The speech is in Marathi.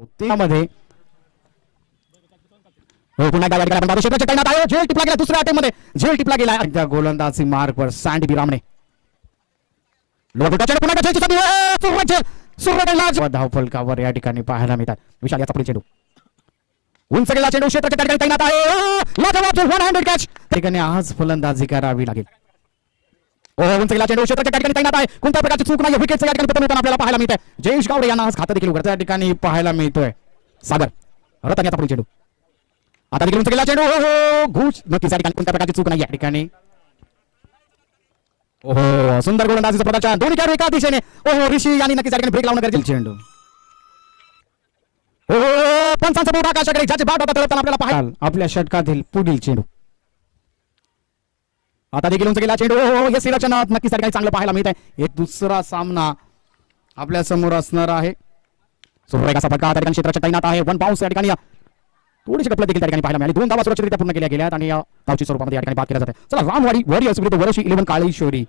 त्यामध्ये पुन्हा एकदा या ठिकाणी आपण पाहतो क्षेत्राच्या तैनात आहे. झेल टिपला गेला दुसऱ्या अटेम्प्ट मध्ये, झेल टिपला गेला एकदा गोलंदाजी मार्कवर सँडी बिरामणे लोअर फुटाच्या पुन्हा एकदा झेलची संधी सुरुवात धावफलकावर या ठिकाणी पाहायला मिळतात. विशाल याचा पुढील चेंडू उंच गेला चेंडू क्षेत्राच्या ठिकाणी तैनात आहे. लाजवाब वन हँडेड कॅच ठिकाणी आज फलंदाजी करावी लागेल. उंच गेला चेंडू क्षेत्राच्या ठिकाणी तैनात आहे. कोणत्या प्रकारची चूक नाही विकेटचं या ठिकाणी पतन आपल्याला पाहायला मिळतंय. जयेश गावडे यांना आज खातं देखील उघडतं या ठिकाणी पाहायला मिळतोय. सागर रतन याचा पुढील चेंडू आता देखील उंच गेला चेंडू घुस नक्कीच या ठिकाणी कोणत्या प्रकारची चूक नाही या ठिकाणी. ओहो सुंदर गोलंदाजीचं प्रदर्शन दोन्ही खेळाडू एका दिशेने. ओहो ऋषी यांनी नक्कीच या ठिकाणी ब्रेक लावणं गरजेचं. चेंडू ओहो पंचांचा बोट आकाशाकडे ज्याचे बाट होता तळताना आपल्याला पाहायला आपल्या षटकातील पुढील चेंडू आता देखील उंच गेला चेंडू. ओहो हे सिरचनात नक्कीच या ठिकाणी चांगलं पाहायला मिळत आहे. एक दुसरा सामना आपल्या समोर असणार आहे. सुरेखाचा फटका त्या ठिकाणी क्षेत्राच्या तैनात आहे. वन बाउन्स या ठिकाणी थोडीशी कपल देखील त्या ठिकाणी पाहायला मिळाली. दोन धावा सुरक्षितरित्या पूर्ण केल्या गेल्यात आणि या धावची स्वरूपामध्ये या ठिकाणी बाद केला जाते. चला रामवाडी वॉरियर्स विरुद्ध वर्षी 11 काळेश्वरी